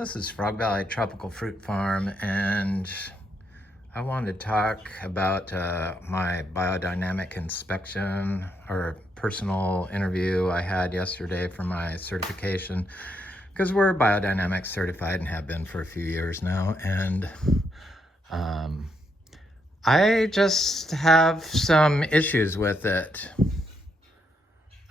This is Frog Valley Tropical Fruit Farm, and I wanted to talk about my biodynamic inspection or personal interview I had yesterday for my certification, because we're biodynamic certified and have been for a few years now. And I just have some issues with it.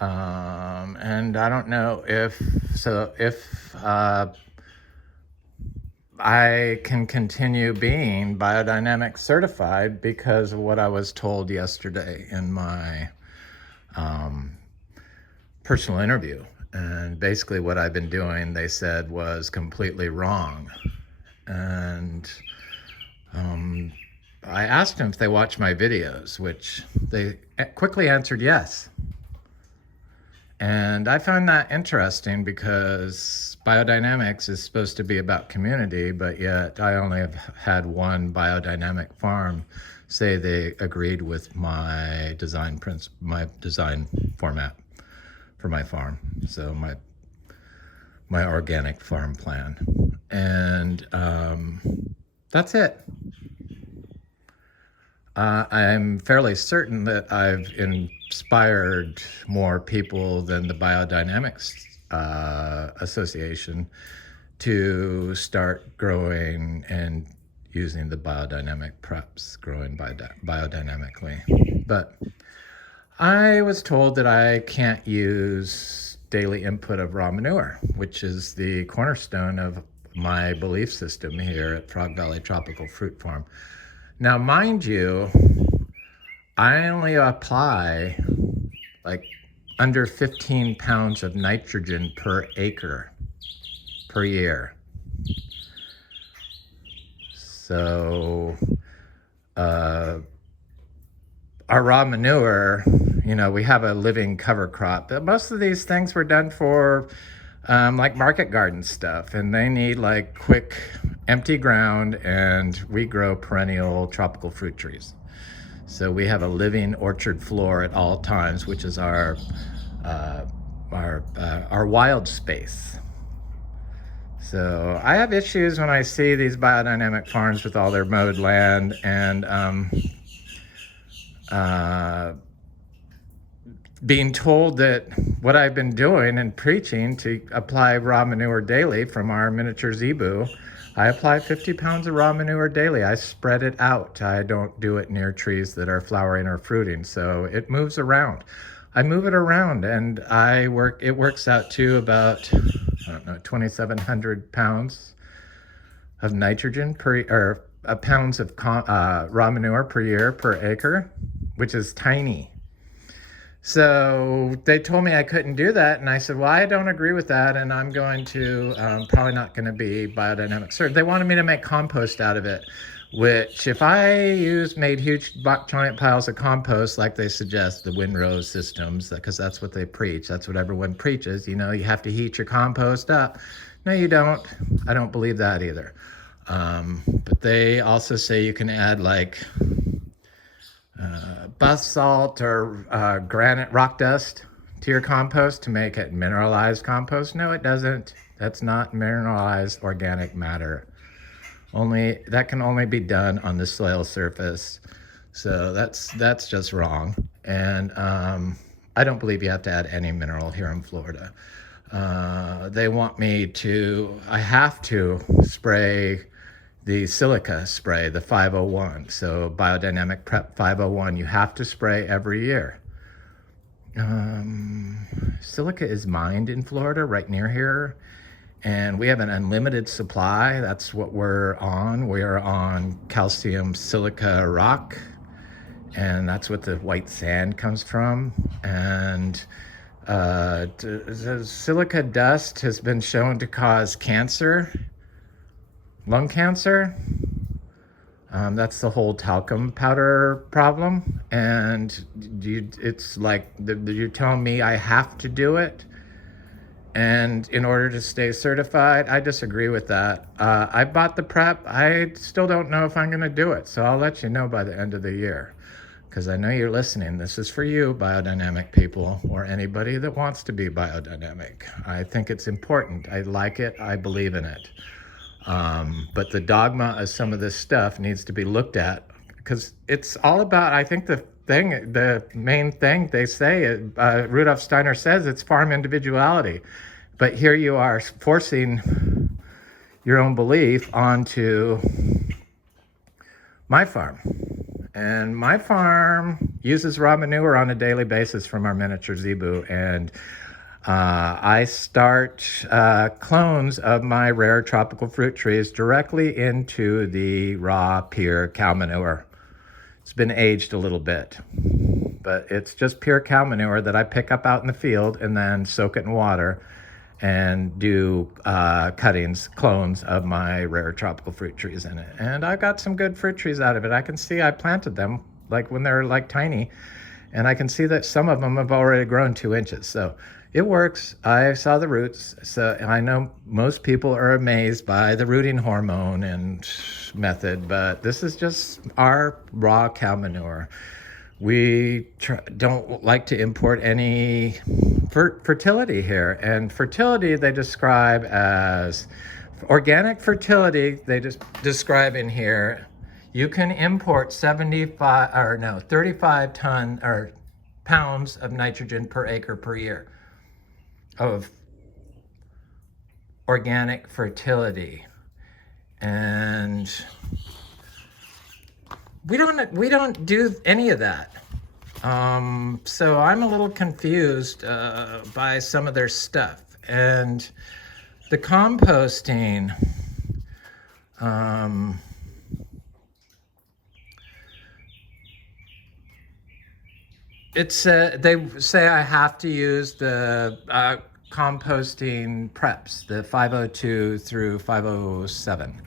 And I don't know if I can continue being biodynamic certified because of what I was told yesterday in my personal interview. And basically what I've been doing, they said, was completely wrong. And I asked them if they watch my videos, which they quickly answered yes. And I find that interesting because biodynamics is supposed to be about community, but yet I only have had one biodynamic farm say they agreed with my design format for my farm. So my organic farm plan. And that's it. I'm fairly certain that I've inspired more people than the Biodynamics Association to start growing and using the biodynamic preps, growing biodynamically. But I was told that I can't use daily input of raw manure, which is the cornerstone of my belief system here at Frog Valley Tropical Fruit Farm. Now, mind you, I only apply like under 15 pounds of nitrogen per acre per year. So our raw manure, we have a living cover crop. But most of these things were done for like market garden stuff, and they need like quick empty ground, and we grow perennial tropical fruit trees. So we have a living orchard floor at all times, which is our wild space. So I have issues when I see these biodynamic farms with all their mowed land and being told that what I've been doing and preaching to apply raw manure daily from our miniature zebu. I apply 50 pounds of raw manure daily. I spread it out. I don't do it near trees that are flowering or fruiting, so it moves around. I move it around, and it works out to about, 2,700 pounds of nitrogen pounds of raw manure per year per acre, which is tiny. So they told me I couldn't do that, and I said, well, I don't agree with that, and I'm going to probably not going to be biodynamic certified. They wanted me to make compost out of it, which if I made huge giant piles of compost like they suggest, the windrow systems, because that's what they preach, that's what everyone preaches, you have to heat your compost up. No, you don't. I don't believe that either. But they also say you can add like basalt or granite rock dust to your compost to make it mineralized compost. No, it doesn't. That's not mineralized organic matter. That can only be done on the soil surface. So that's just wrong. And I don't believe you have to add any mineral here in Florida. They want me I have to spray the silica spray, the 501. So biodynamic prep 501, you have to spray every year. Silica is mined in Florida right near here, and we have an unlimited supply. That's what we're on. We are on calcium silica rock, and that's what the white sand comes from. And the silica dust has been shown to cause cancer, lung cancer. That's the whole talcum powder problem. And it's like you're telling me I have to do it, and in order to stay certified. I disagree with that. I bought the prep. I still don't know if I'm going to do it, so I'll let you know by the end of the year. because I know you're listening. This is for you, biodynamic people, or anybody that wants to be biodynamic. I think it's important. I like it. I believe in it. But the dogma of some of this stuff needs to be looked at, because it's all about, I think the main thing they say, Rudolf Steiner says, it's farm individuality. But here you are forcing your own belief onto my farm. And my farm uses raw manure on a daily basis from our miniature zebu. And I start clones of my rare tropical fruit trees directly into the raw, pure cow manure. It's been aged a little bit, but it's just pure cow manure that I pick up out in the field and then soak it in water and do cuttings, clones of my rare tropical fruit trees in it. And I got some good fruit trees out of it. I can see I planted them like when they're like tiny, and I can see that some of them have already grown 2 inches. So it works. I saw the roots. So I know most people are amazed by the rooting hormone and method, but this is just our raw cow manure. We don't like to import any fertility here. And fertility they describe as organic fertility. They just describe in here, you can import 35 pounds of nitrogen per acre per year of organic fertility. And we don't do any of that. So I'm a little confused by some of their stuff. And the composting, they say I have to use the composting preps, the 502 through 507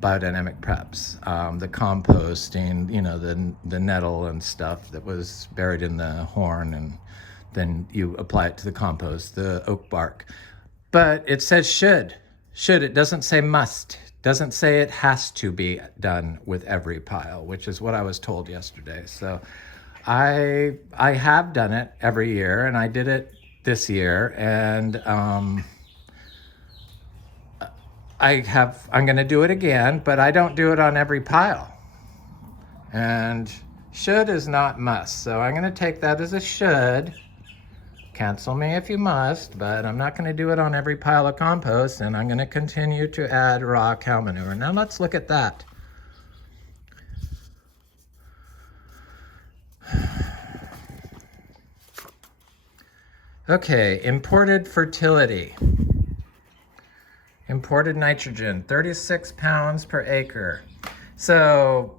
biodynamic preps, the composting, you know, the nettle and stuff that was buried in the horn, and then you apply it to the compost, the oak bark. But it says should. It doesn't say must. Doesn't say it has to be done with every pile, which is what I was told yesterday. So I have done it every year, and I did it this year, and I'm going to do it again, but I don't do it on every pile. And should is not must. So I'm going to take that as a should. Cancel me if you must, but I'm not going to do it on every pile of compost, and I'm going to continue to add raw cow manure. Now let's look at that. Okay, imported fertility. Imported nitrogen, 36 pounds per acre. So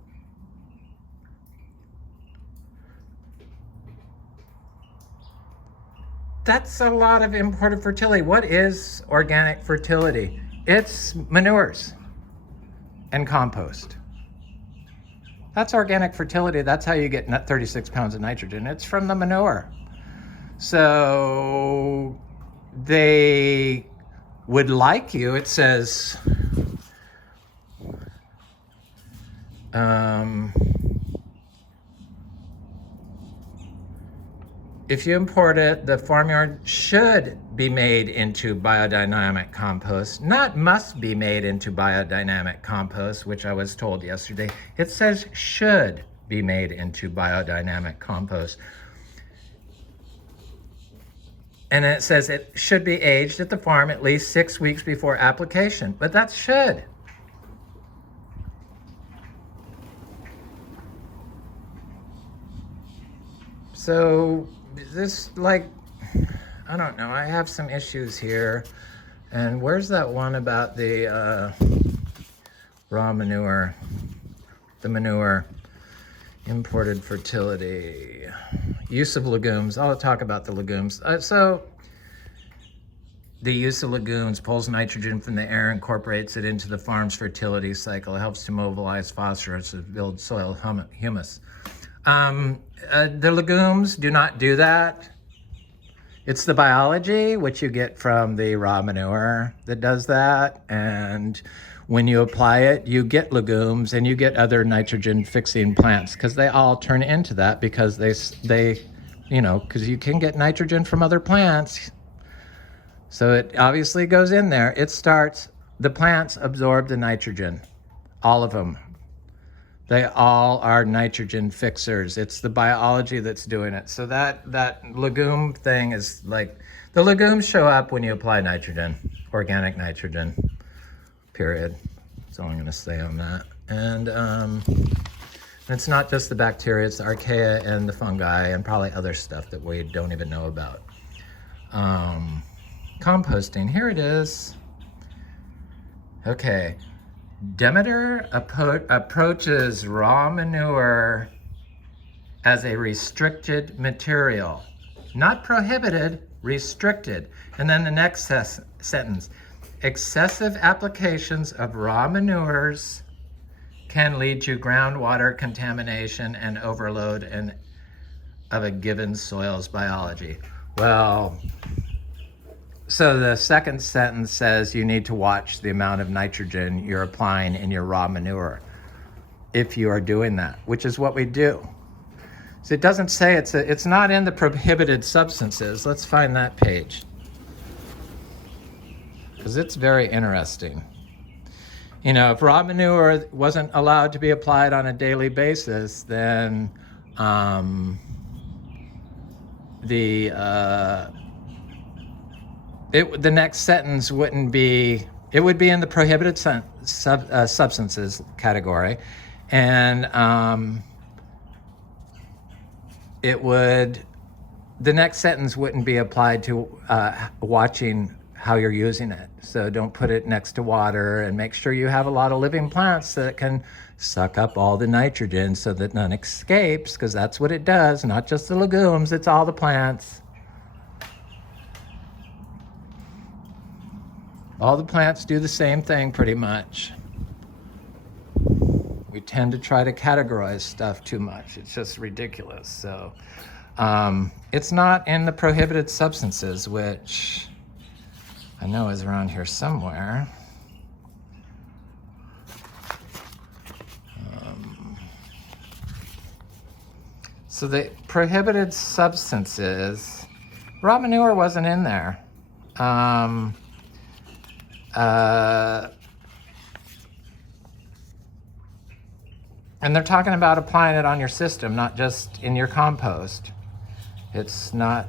that's a lot of imported fertility. What is organic fertility? It's manures and compost. That's organic fertility. That's how you get 36 pounds of nitrogen. It's from the manure. So they would like you, it says, if you import it, the farmyard should be made into biodynamic compost, not must be made into biodynamic compost, which I was told yesterday. It says should be made into biodynamic compost. And it says it should be aged at the farm at least 6 weeks before application, but that's should. So this, like, I don't know, I have some issues here. And where's that one about the raw manure, the manure, imported fertility, use of legumes? I'll talk about the legumes. So the use of legumes pulls nitrogen from the air, incorporates it into the farm's fertility cycle. It helps to mobilize phosphorus and build soil humus. The legumes do not do that. It's the biology, which you get from the raw manure, that does that. And when you apply it, you get legumes and you get other nitrogen fixing plants, because they all turn into that, because they, you know, because you can get nitrogen from other plants. So it obviously goes in there. The plants absorb the nitrogen, all of them. They all are nitrogen fixers. It's the biology that's doing it. So that legume thing is like, the legumes show up when you apply nitrogen, organic nitrogen, period. That's all I'm gonna say on that. And it's not just the bacteria, it's the archaea and the fungi and probably other stuff that we don't even know about. Composting, here it is. Okay. Demeter approaches raw manure as a restricted material. Not prohibited, restricted. And then the next sentence. Excessive applications of raw manures can lead to groundwater contamination and overload of a given soil's biology. Well, so the second sentence says you need to watch the amount of nitrogen you're applying in your raw manure if you are doing that, which is what we do. So it doesn't say it's not in the prohibited substances. Let's find that page, because it's very interesting. You know, if raw manure wasn't allowed to be applied on a daily basis, then the next sentence wouldn't be, it would be in the prohibited substances category, and the next sentence wouldn't be applied to watching how you're using it. So don't put it next to water, and make sure you have a lot of living plants that can suck up all the nitrogen so that none escapes, because that's what it does, not just the legumes, it's all the plants. All the plants do the same thing pretty much. We tend to try to categorize stuff too much. It's just ridiculous. So it's not in the prohibited substances, which I know is around here somewhere. So the prohibited substances, raw manure wasn't in there. And they're talking about applying it on your system, not just in your compost. It's not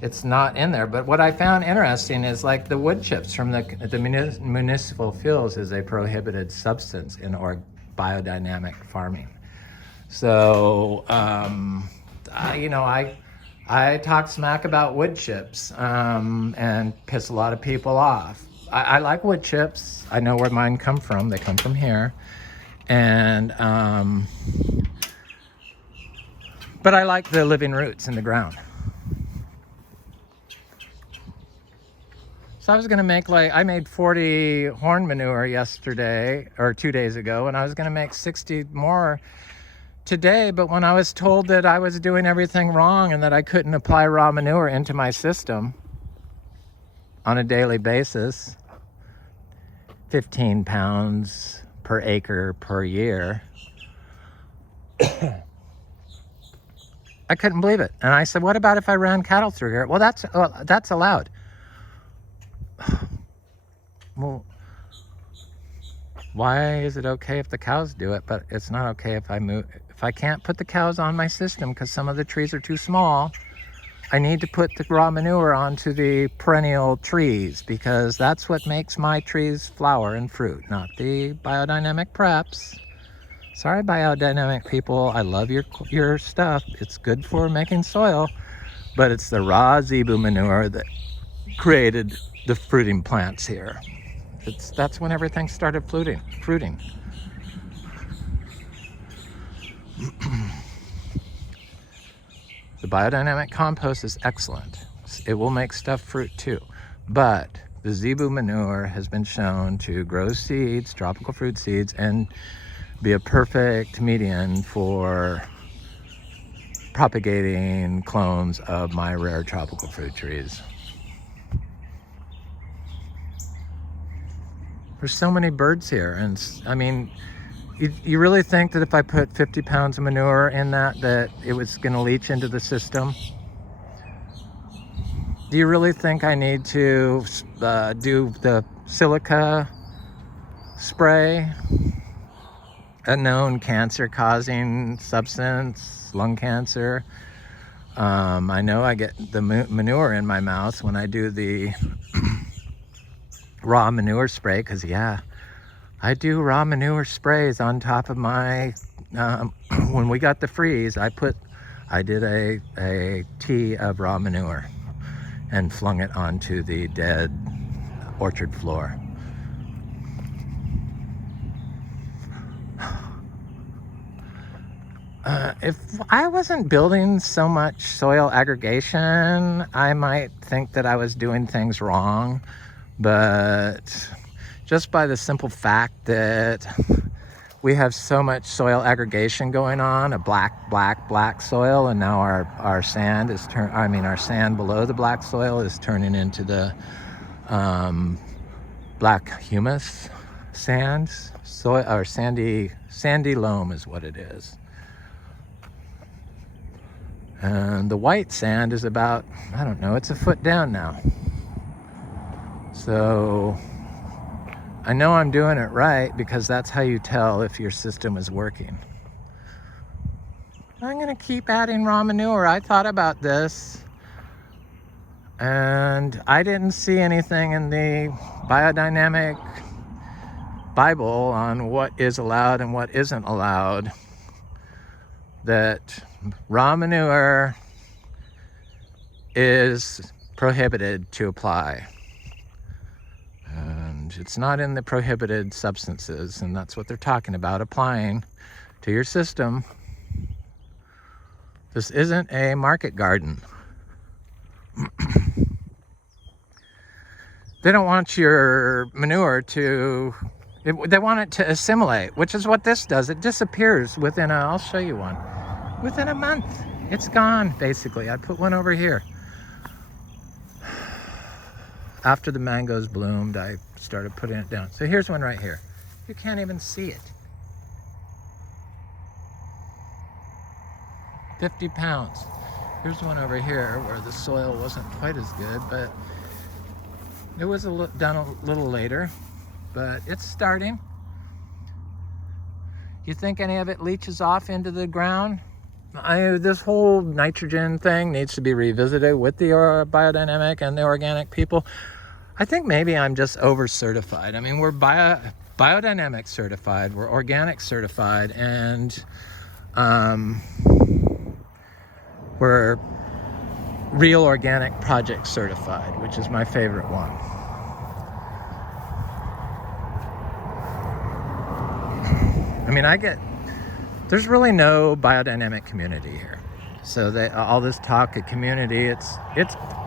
in there. But what I found interesting is, like, the wood chips from the municipal fuels is a prohibited substance in biodynamic farming. So, you know, I talk smack about wood chips and piss a lot of people off. I like wood chips. I know where mine come from. They come from here. And but I like the living roots in the ground. So I was gonna make, I made 40 horn manure yesterday, or 2 days ago, and I was gonna make 60 more today, but when I was told that I was doing everything wrong and that I couldn't apply raw manure into my system on a daily basis, 15 pounds per acre per year, I couldn't believe it. And I said, what about if I ran cattle through here? Well, that's allowed. Well, why is it okay if the cows do it, but it's not okay if I can't put the cows on my system because some of the trees are too small? I need to put the raw manure onto the perennial trees, because that's what makes my trees flower and fruit, not the biodynamic preps. Sorry, biodynamic people, I love your stuff. It's good for making soil, but it's the raw zebu manure that created the fruiting plants here. That's when everything started fruiting. The biodynamic compost is excellent. It will make stuff fruit too. But the zebu manure has been shown to grow seeds, tropical fruit seeds, and be a perfect median for propagating clones of my rare tropical fruit trees. There's so many birds here, and I mean, you really think that if I put 50 pounds of manure in that it was going to leach into the system? Do you really think I need to do the silica spray, a known cancer-causing substance, lung cancer? I know I get the manure in my mouth when I do the raw manure spray, because yeah, I do raw manure sprays on top of my, when we got the freeze, I did a tea of raw manure and flung it onto the dead orchard floor. If I wasn't building so much soil aggregation, I might think that I was doing things wrong, but just by the simple fact that we have so much soil aggregation going on, a black soil, and now our sand is our sand below the black soil is turning into the black humus sands, soil, or sandy loam is what it is. And the white sand is about, I don't know, it's a foot down now. So I know I'm doing it right, because that's how you tell if your system is working. I'm going to keep adding raw manure. I thought about this, and I didn't see anything in the Biodynamic Bible on what is allowed and what isn't allowed, that raw manure is prohibited to apply. And it's not in the prohibited substances, and that's what they're talking about, applying to your system. This isn't a market garden. They don't want your manure they want it to assimilate, which is what this does. It disappears within I'll show you one. Within a month, it's gone, basically. I put one over here. After the mangoes bloomed, I started putting it down. So here's one right here. You can't even see it. 50 pounds. Here's one over here where the soil wasn't quite as good, but it was done a little later, but it's starting. You think any of it leaches off into the ground? This whole nitrogen thing needs to be revisited with the biodynamic and the organic people. I think maybe I'm just over certified. I mean, we're biodynamic certified, we're organic certified, and we're real organic project certified, which is my favorite one. I mean, there's really no biodynamic community here. So all this talk of community, it's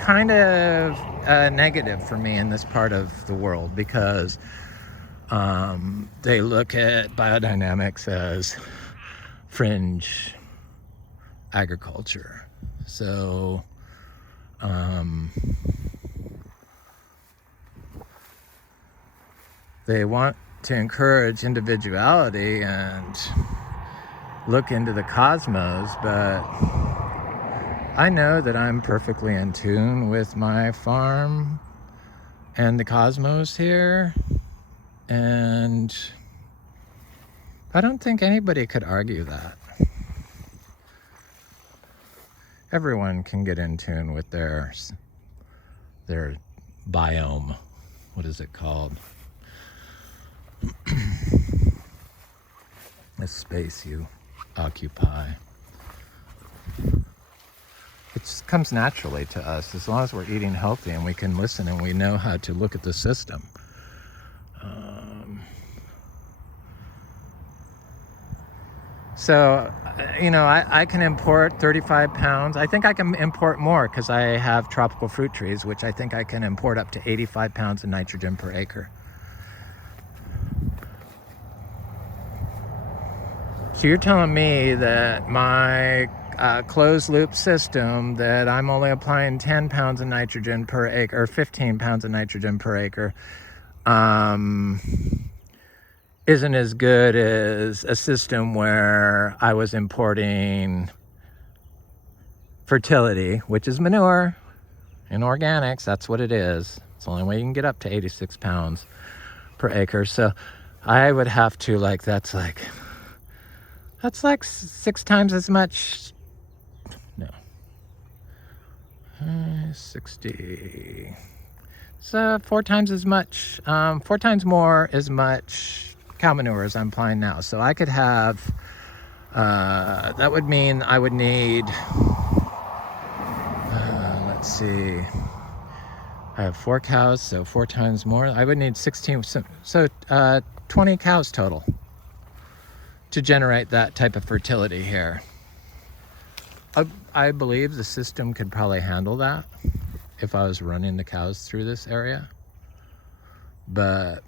kind of negative for me in this part of the world, because they look at biodynamics as fringe agriculture. So they want to encourage individuality and look into the cosmos, but I know that I'm perfectly in tune with my farm and the cosmos here, and I don't think anybody could argue that. Everyone can get in tune with their biome. What is it called? The space you occupy. It just comes naturally to us as long as we're eating healthy and we can listen and we know how to look at the system. So, I can import 35 pounds. I think I can import more because I have tropical fruit trees, which I think I can import up to 85 pounds of nitrogen per acre. So you're telling me that my closed loop system that I'm only applying 10 pounds of nitrogen per acre, or 15 pounds of nitrogen per acre, isn't as good as a system where I was importing fertility, which is manure in organics. That's what it is. It's the only way you can get up to 86 pounds per acre. So I would have to, like, that's like 6 times as much. No, 60. So 4 times as much, 4 times more as much cow manure as I'm applying now. So I could have, that would mean I would need, let's see, I have 4 cows, so 4 times more. I would need 16, so 20 cows total to generate that type of fertility here. I believe the system could probably handle that if I was running the cows through this area, but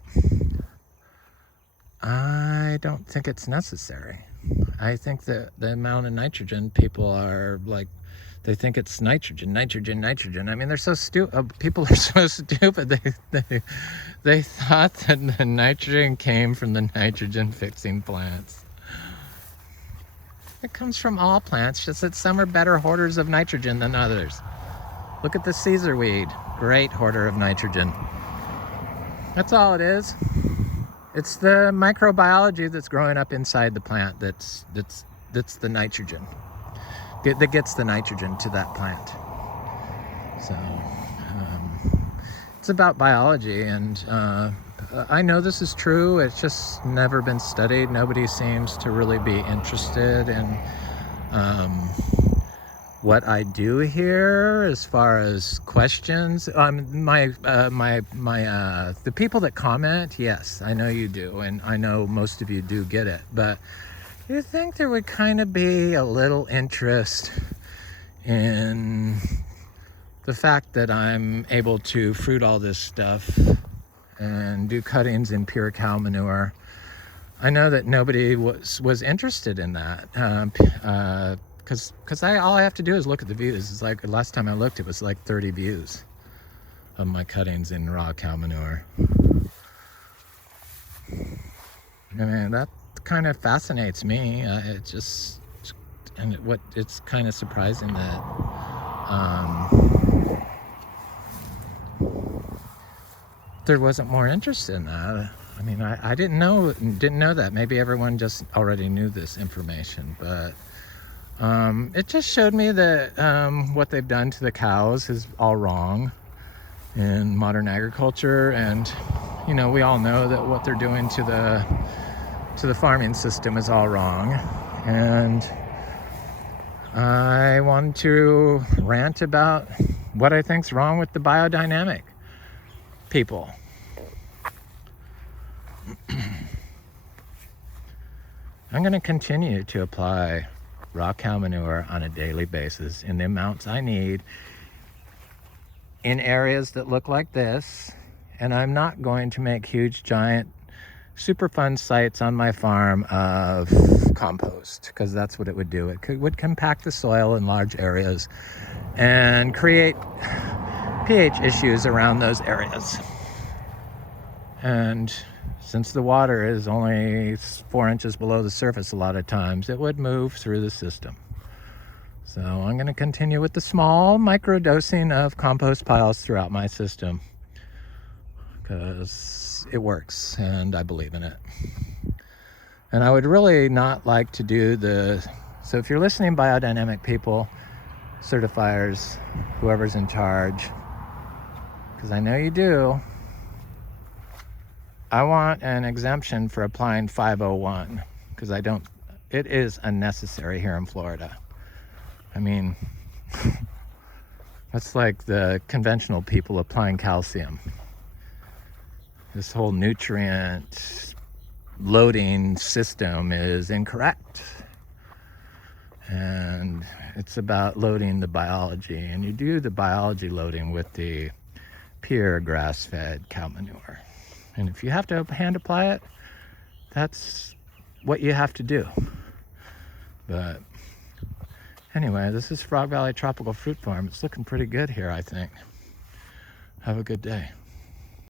I don't think it's necessary. I think that the amount of nitrogen people are like, they think it's nitrogen. I mean, they're so stupid. People are so stupid. They thought that the nitrogen came from the nitrogen fixing plants. It comes from all plants, just that some are better hoarders of nitrogen than others. Look at the Caesar weed, great hoarder of nitrogen. That's all it is. It's the microbiology that's growing up inside the plant that's the nitrogen, that gets the nitrogen to that plant. So it's about biology, and I know this is true. It's just never been studied. Nobody seems to really be interested in what I do here as far as questions. The people that comment, yes, I know you do, and I know most of you do get it, but you think there would kind of be a little interest in the fact that I'm able to fruit all this stuff and do cuttings in pure cow manure. I know that nobody was interested in that, because all I have to do is look at the views. It's like, last time I looked, it was like 30 views of my cuttings in raw cow manure. I mean, that kind of fascinates me. It's kind of surprising that there wasn't more interest in that. I mean, I didn't know that. Maybe everyone just already knew this information, but it just showed me that what they've done to the cows is all wrong in modern agriculture, and you know, we all know that what they're doing to the farming system is all wrong. And I wanted to rant about what I think's wrong with the biodynamic people. I'm going to continue to apply raw cow manure on a daily basis in the amounts I need in areas that look like this, and I'm not going to make huge, giant, super fun sites on my farm of compost, because that's what it would do. It would compact the soil in large areas and create pH issues around those areas. And since the water is only 4 inches below the surface a lot of times, it would move through the system. So I'm going to continue with the small micro-dosing of compost piles throughout my system, because it works and I believe in it. And I would really not like to do so if you're listening, biodynamic people, certifiers, whoever's in charge, because I know you do, I want an exemption for applying 501, because it is unnecessary here in Florida. I mean, that's like the conventional people applying calcium. This whole nutrient loading system is incorrect. And it's about loading the biology, and you do the biology loading with the pure grass-fed cow manure. And if you have to hand apply it, that's what you have to do. But Anyway, this is Frog Valley Tropical Fruit Farm. It's looking pretty good here, I think. Have a good day.